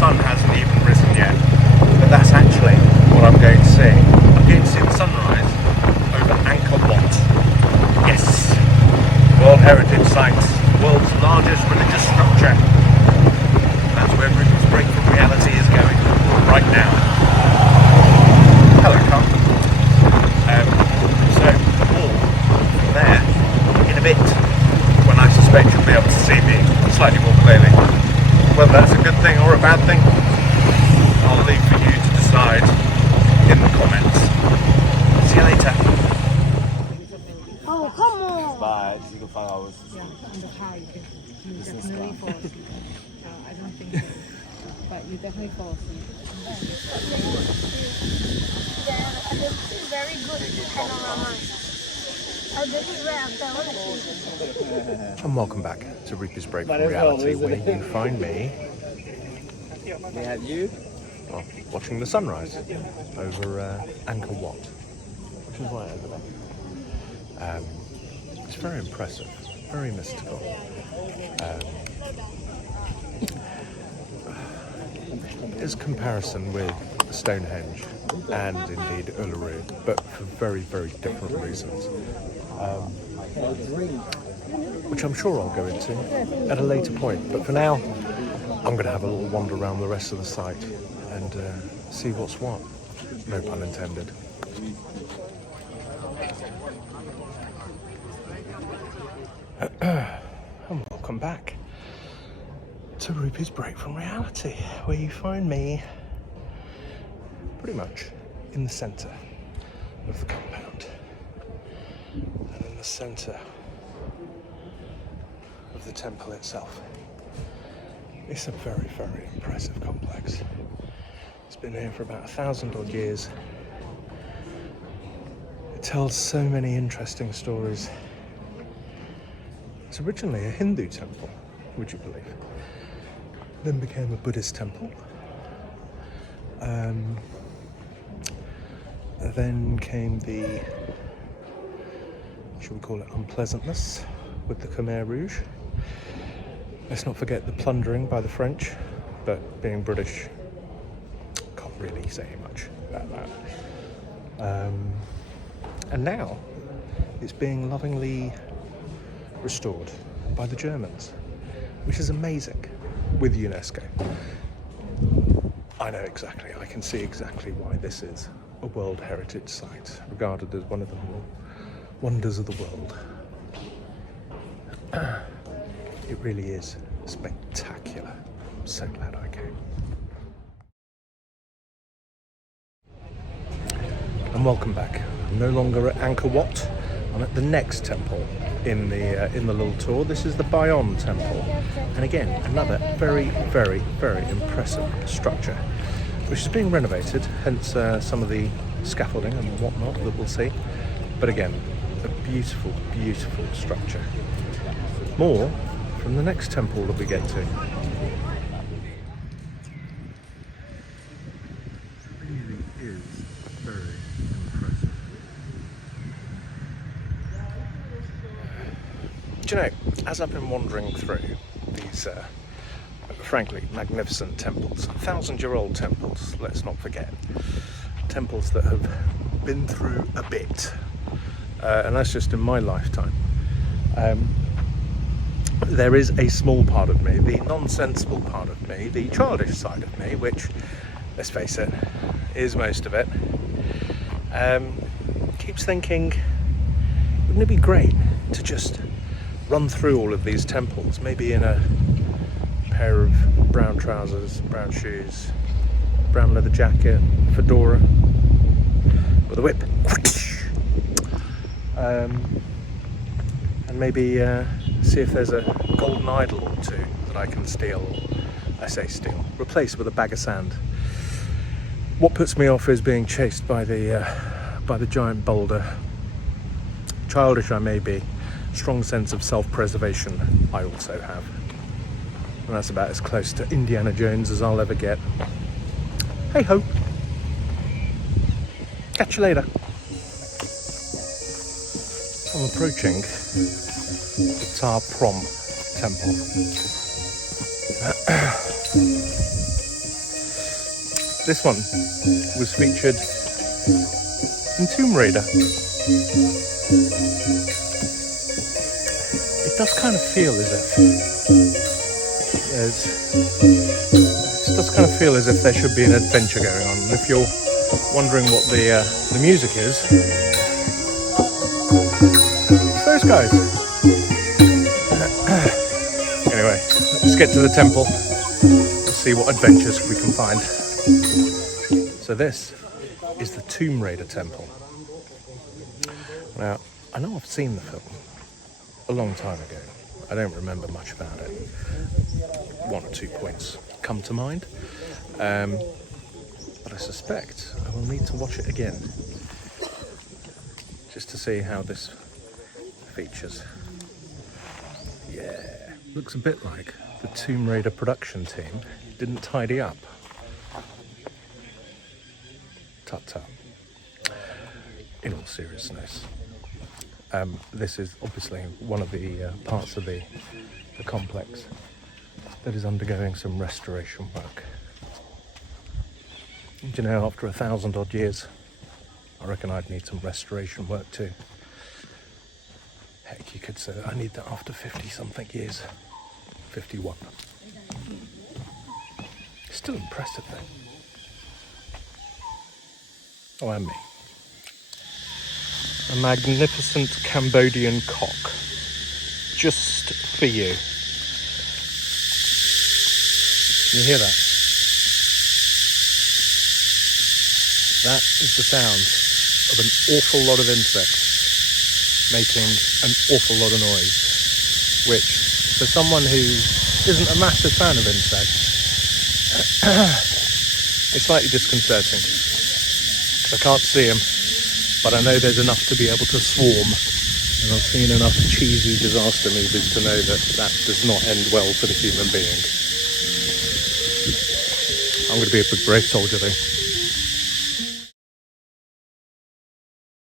sun hasn't even risen yet, but that's actually what I'm going to see. I'm going to see the sunrise over Angkor Wat. Yes, World Heritage Site, world's largest religious structure. That's where Rupy's break from reality is going right now. Hello, Carl. So more from there in a bit, when I suspect you'll be able to see me slightly more clearly. Whether that's a good thing or a bad thing, I'll leave for you to decide in the comments. See you later. Oh, come on! But you can find out. Yeah, on the car you definitely fall asleep. No, I don't think so. But you definitely fall asleep. Very good panorama. And welcome back to Rupy's Break from Reality, where you find me They had you. well, watching the sunrise over Angkor Wat, which is right over there. It's very impressive, very mystical. There's comparison with Stonehenge and indeed Uluru, but for very, very different reasons, which I'm sure I'll go into at a later point. But for now, I'm going to have a little wander around the rest of the site and see what's what. No pun intended. And welcome back to Rupy's Break from Reality, where you find me pretty much in the centre of the compound and in the centre of the temple itself. It's a very, very impressive complex. It's been here for about 1,000 odd years. It tells so many interesting stories. It's originally a Hindu temple, would you believe? Then became a Buddhist temple. Then came the, shall we call it, unpleasantness with the Khmer Rouge. Let's not forget the plundering by the French, but being British, can't really say much about that. And now it's being lovingly restored by the Germans, which is amazing, with UNESCO. I know exactly, I can see exactly why this is a World Heritage Site, regarded as one of the more wonders of the world. It really is spectacular. I'm so glad I came. And welcome back. I'm no longer at Angkor Wat. I'm at the next temple in the little tour. This is the Bayon Temple, and again another very, very, very impressive structure, which is being renovated. Hence some of the scaffolding and whatnot that we'll see. But again, a beautiful, beautiful structure. More from the next temple that we get to. Really is very impressive. Do you know, as I've been wandering through these frankly magnificent temples, 1,000-year-old temples, let's not forget, temples that have been through a bit, and that's just in my lifetime, there is a small part of me, the nonsensical part of me, the childish side of me, which, let's face it, is most of it, keeps thinking, wouldn't it be great to just run through all of these temples, maybe in a pair of brown trousers, brown shoes, brown leather jacket, fedora, with a whip, and maybe see if there's a golden idol or two that I can steal. I say steal, replace with a bag of sand. What puts me off is being chased by the giant boulder. Childish I may be, strong sense of self-preservation I also have, and that's about as close to Indiana Jones as I'll ever get. Hey ho, catch you later. I'm approaching the Tar Prom temple. This one was featured in Tomb Raider. It does kind of feel as if there should be an adventure going on. And if you're wondering what the music is, it's those guys. Anyway, let's get to the temple. Let's see what adventures we can find. So this is the Tomb Raider temple. Now, I know I've seen the film a long time ago. I don't remember much about it. One or two points come to mind. But I suspect I will need to watch it again just to see how this features. Yeah, looks a bit like the Tomb Raider production team didn't tidy up. Tut tut. In all seriousness, this is obviously one of the parts of the complex that is undergoing some restoration work. And you know, after 1,000 odd years, I reckon I'd need some restoration work too. Heck, you could say that I need that after 50 something years. 51. Still impressive though. Oh, and me. A magnificent Cambodian cock. Just for you. Can you hear that? That is the sound of an awful lot of insects making an awful lot of noise, which for someone who isn't a massive fan of insects, it's slightly disconcerting. I can't see them, but I know there's enough to be able to swarm, and I've seen enough cheesy disaster movies to know that that does not end well for the human being. I'm going to be a big brave soldier though.